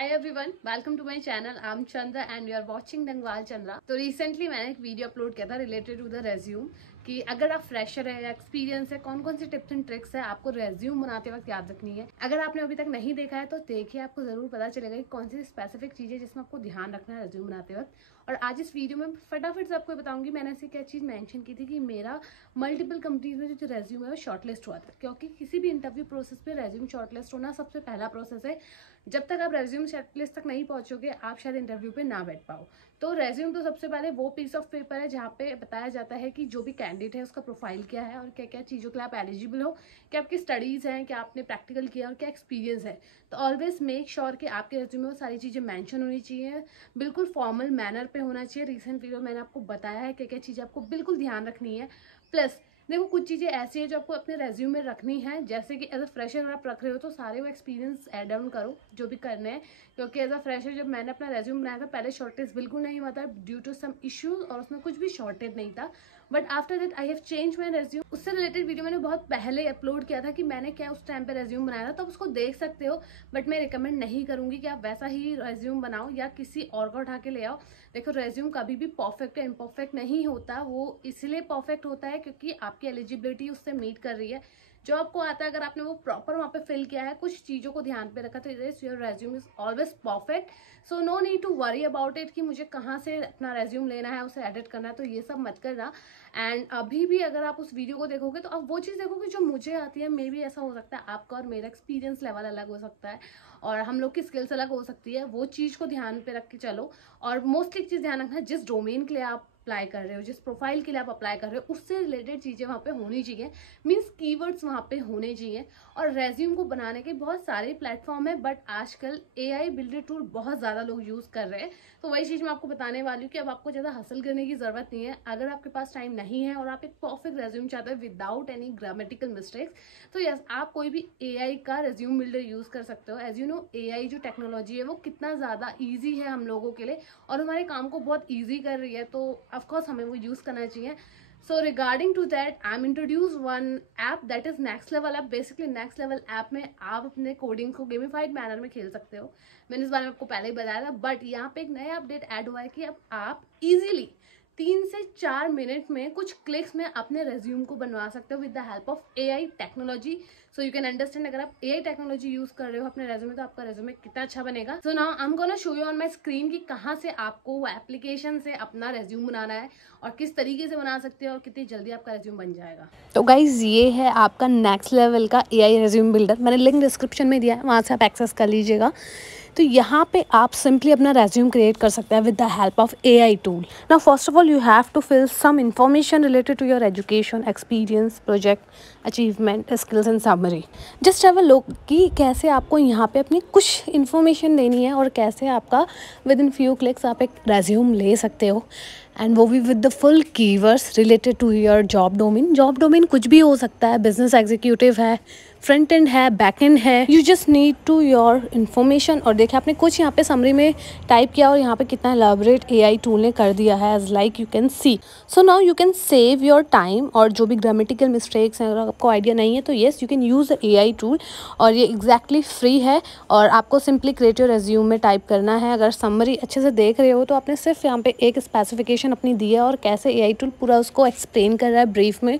Hi everyone, welcome to my channel. I am Chandra and you are watching Dangwal Chandra. तो recently मैंने एक video upload किया था रिलेटेड टू द रेज्यूम कि अगर आप फ्रेशर है या एक्सपीरियंस है, कौन कौन सी टिप्स एंड ट्रिक्स है आपको रेज्यूम बनाते वक्त याद रखनी है। अगर आपने अभी तक नहीं देखा है तो देखिए, आपको जरूर पता चलेगा कि कौन सी स्पेसिफिक चीजें जिसमें आपको ध्यान रखना है रेज्यूम बनाते वक्त। और आज इस वीडियो में फटाफट से आपको बताऊंगी मैंने ऐसी क्या चीज मेंशन की थी कि मेरा मल्टीपल कंपनीज में जो रेज्यूम है वो शॉर्टलिस्ट हुआ था। क्योंकि किसी भी इंटरव्यू प्रोसेस पे रेज्यूम शॉर्टलिस्ट होना सबसे पहला प्रोसेस है। जब तक आप रेज्यूम शॉर्टलिस्ट तक नहीं पहुंचोगे आप शायद इंटरव्यू पे ना बैठ पाओ। तो रेज्यूम तो सबसे पहले वो पीस ऑफ पेपर है जहाँ पे बताया जाता है कि जो भी कैंडिडेट है उसका प्रोफाइल क्या है और क्या क्या चीज़ों के लिए आप एलिजिबल हो, क्या आपकी स्टडीज़ हैं, क्या आपने प्रैक्टिकल किया और क्या एक्सपीरियंस है। तो ऑलवेज मेक श्योर कि आपके रेज्यूमे में वो सारी चीज़ें मेंशन होनी चाहिए, बिल्कुल फॉर्मल मैनर पे होना चाहिए। रिसेंट वीडियो मैंने आपको बताया है क्या क्या चीज़ें आपको बिल्कुल ध्यान रखनी है। प्लस देखो, कुछ चीज़ें ऐसी है जो आपको अपने रेज्यूम में रखनी है, जैसे कि एज अ फ्रेशर अगर आप रख रहे हो तो सारे वो एक्सपीरियंस एड ऑन करो जो भी करने हैं। क्योंकि एज अ फ्रेशर जब मैंने अपना रेज्यूम बनाया था पहले शॉर्टेज बिल्कुल नहीं हुआ था ड्यू टू सम इश्यूज और उसमें कुछ भी शॉर्टेज नहीं था। But after that I have change my resume. उससे रिलेटेड वीडियो मैंने बहुत पहले अपलोड किया था कि मैंने क्या उस टाइम पे रेज्यूम बनाया था, तो उसको देख सकते हो। बट मैं रिकमेंड नहीं करूंगी कि आप वैसा ही रेज्यूम बनाओ या किसी और का उठा के ले आओ। देखो, रेज्यूम कभी भी परफेक्ट या इम्परफेक्ट नहीं होता, वो इसलिए परफेक्ट होता है क्योंकि आपकी एलिजिबिलिटी उससे मीट कर रही है। जो आपको आता है, अगर आपने वो प्रॉपर वहाँ पे फिल किया है, कुछ चीज़ों को ध्यान पे रखा, तो your resume is always perfect. So no need to worry about it कि मुझे कहाँ से अपना रेज्यूम लेना है, उसे एडिट करना है, तो ये सब मत करना। एंड अभी भी अगर आप उस वीडियो को देखोगे तो आप वो चीज़ देखोगे जो मुझे आती है। मे भी ऐसा हो सकता है आपका और मेरा एक्सपीरियंस लेवल अलग हो सकता है और हम लोग की स्किल्स अलग हो सकती है। वो चीज़ को ध्यान पे रख के चलो। और मोस्टली एक चीज़ ध्यान रखना है, जिस डोमेन के लिए आप अप्लाई कर रहे हो, जिस प्रोफाइल के लिए आप अप्लाई कर रहे हो, उससे रिलेटेड चीज़ें वहाँ पे होनी चाहिए। मीन्स कीवर्ड्स वहाँ पे होने चाहिए। और रेज्यूम को बनाने के बहुत सारे प्लेटफॉर्म है, बट आजकल AI बिल्डर टूल बहुत ज़्यादा लोग यूज़ कर रहे हैं। तो वही चीज़ मैं आपको बताने वाली हूँ कि अब आपको ज़्यादा हासिल करने की ज़रूरत नहीं है। अगर आपके पास टाइम नहीं है और आप एक परफेक्ट रेज्यूम चाहते हो विदाउट एनी ग्रामेटिकल मिस्टेक्स, तो यस, आप कोई भी AI का रेज्यूम बिल्डर यूज़ कर सकते हो। एज यू नो, AI जो टेक्नोलॉजी है वो कितना ज़्यादा ईजी है हम लोगों के लिए और हमारे काम को बहुत ईजी कर रही है, तो ऑफकोर्स हमें वो यूज़ करना चाहिए। So regarding to that, I'm introduce one app that is Next Level app. Basically Next Level app में आप अपने कोडिंग को गेमिफाइड मैनर में खेल सकते हो। मैंने इस बारे में आपको पहले ही बताया था, बट यहाँ पे एक नया अपडेट ऐड हुआ है कि अब आप इजीली 3 से 4 मिनट में कुछ क्लिक्स में अपने रेज्यूम को बनवा सकते हो with the help of AI technology. So you can understand, अगर आप AI टेक्नोलॉजी यूज कर रहे हो अपने रेज्यूमे तो आपका रेज्यूमे कितना अच्छा बनेगा। So now I am gonna show you on my screen कि कहाँ से आपको वो एप्लीकेशन से अपना रेज्यूम बनाना है और किस तरीके से बना सकते हो और कितनी जल्दी आपका रेज्यूम बन जाएगा। तो गाइज, ये है आपका नेक्स्ट लेवल का AI रेज्यूम बिल्डर। मैंने लिंक डिस्क्रिप्शन में दिया है, वहाँ से आप एक्सेस कर लीजिएगा। तो यहाँ पे आप सिंपली अपना रेज्यूम क्रिएट कर सकते हैं with the help of AI tool. Now first of all you have to fill some information related to your education, experience, project, achievement, skills and summary. Just have a look कि कैसे आपको यहाँ पे अपनी कुछ इन्फॉर्मेशन देनी है और कैसे आपका विद इन फ्यू क्लिक्स आप एक रेज्यूम ले सकते हो। एंड वो भी with the full keywords related to your job domain. Job domain कुछ भी हो सकता है, बिजनेस एग्जीक्यूटिव है, फ्रंट एंड है, बैक एंड है। You just need to your information. और देखिए, आपने कुछ यहाँ पे समरी में टाइप किया और यहाँ पे कितना एलाबोरेट AI टूल ने कर दिया है, as like you can see. So now you can save your time. और जो भी ग्रामेटिकल मिस्टेक्स हैं अगर आपको आइडिया नहीं है तो yes, you can use AI tool और ये एग्जैक्टली फ्री है। और आपको सिंपली क्रिएट योर रेज्यूम में टाइप करना है। अगर समरी अच्छे से देख रहे हो तो आपने सिर्फ यहाँ पे एक स्पेसिफिकेशन अपनी दी है और कैसे AI टूल पूरा उसको एक्सप्लेन कर रहा है ब्रीफ में,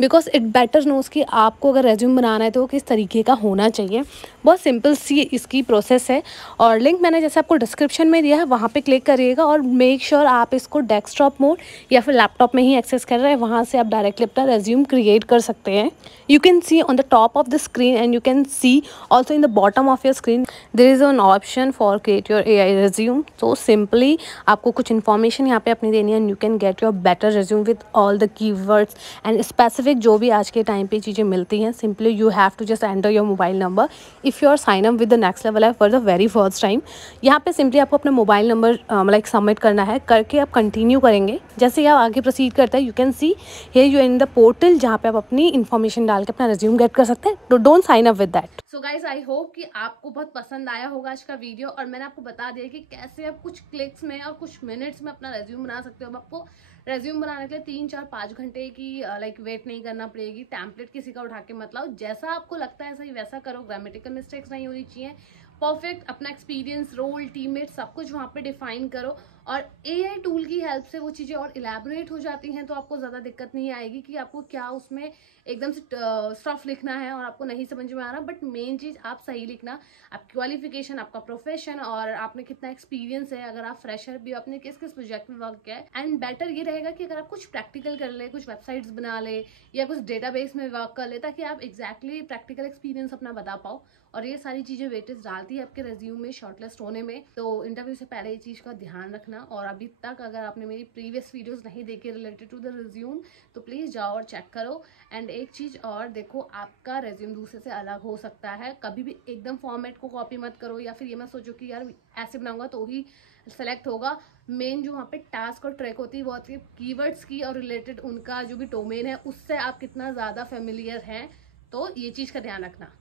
बिकॉज इट बेटर नोज कि आपको अगर रेज्यूम बनाना है तो वो किस तरीके का होना चाहिए। बहुत सिंपल सी इसकी प्रोसेस है और लिंक मैंने जैसे आपको डिस्क्रिप्शन में दिया है वहाँ पे क्लिक करिएगा और मेक श्योर आप इसको डेस्कटॉप मोड या फिर लैपटॉप में ही एक्सेस कर रहे हैं। वहाँ से आप डायरेक्टली अपना रेज्यूम क्रिएट कर सकते हैं। You can see on the top of the screen and you can see also in the bottom of your screen there is an option for create your AI resume. तो simply आपको कुछ information यहाँ पे अपनी देनी है and you can get your better resume with all the keywords and specific जो भी आज के टाइम पे चीज़ें मिलती हैं। Simply you have to just enter your mobile number if you are sign up with the next level app for the very first time. यहाँ पे सिंपली आपको अपना मोबाइल नंबर लाइक सबमिट करना है, करके आप कंटिन्यू करेंगे। जैसे ही आप आगे प्रोसीड करते हैं you can see here you in the portal जहाँ पे आप अपनी इन्फॉर्मेशन डाल के अपना रेज्यूम गेट कर सकते हैं। तो don't sign up with that. So guys, I hope कि आपको बहुत पसंद आया होगा आज का वीडियो और मैंने आपको बता दिया कि कैसे आप कुछ क्लिक्स में और कुछ मिनट्स में अपना रेज्यूम बना सकते हो। अब आपको रेज्यूम बनाने के लिए 3-4-5 घंटे की लाइक वेट नहीं करना पड़ेगी। टैम्पलेट किसी का उठा के मत लाओ, जैसा आपको लगता है सही वैसा करो। ग्रामेटिकल मिस्टेक्स नहीं होनी चाहिए, परफेक्ट अपना एक्सपीरियंस, रोल, टीममेट सब कुछ वहाँ पे डिफाइन करो। और एआई टूल की हेल्प से वो चीज़ें और इलेबोरेट हो जाती हैं, तो आपको ज़्यादा दिक्कत नहीं आएगी कि आपको क्या उसमें एकदम से स्टफ लिखना है और आपको नहीं समझ में आ रहा। बट मेन चीज़ आप सही लिखना, आपकी क्वालिफिकेशन, आपका प्रोफेशन और आपने कितना एक्सपीरियंस है, अगर आप फ्रेशर भी हो, आपने किस किस प्रोजेक्ट में वर्क किया है। एंड बेटर ये रहेगा कि अगर आप कुछ प्रैक्टिकल कर ले, कुछ वेबसाइट्स बना ले या कुछ डेटाबेस में वर्क कर ले, ताकि आप एग्जैक्टली प्रैक्टिकल एक्सपीरियंस अपना बता पाओ। और ये सारी चीज़ें वेटेज डालती है आपके रेज्यूम में शॉर्टलिस्ट होने में। तो इंटरव्यू से पहले ये चीज़ का ध्यान रखना। और अभी तक अगर आपने मेरी प्रीवियस वीडियोस नहीं देखी रिलेटेड टू द रेज्यूम, तो प्लीज़ जाओ और चेक करो। एंड एक चीज़ और देखो, आपका रेज्यूम दूसरे से अलग हो सकता है। कभी भी एकदम फॉर्मेट को कॉपी मत करो, या फिर ये मत सोचो कि यार ऐसे बनाऊंगा तो ही सेलेक्ट होगा। मेन जो वहाँ पे टास्क और ट्रैक होती है वो होती है कीवर्ड्स की, और रिलेटेड उनका जो भी डोमेन है उससे आप कितना ज़्यादा फेमिलियर हैं। तो ये चीज़ का ध्यान रखना।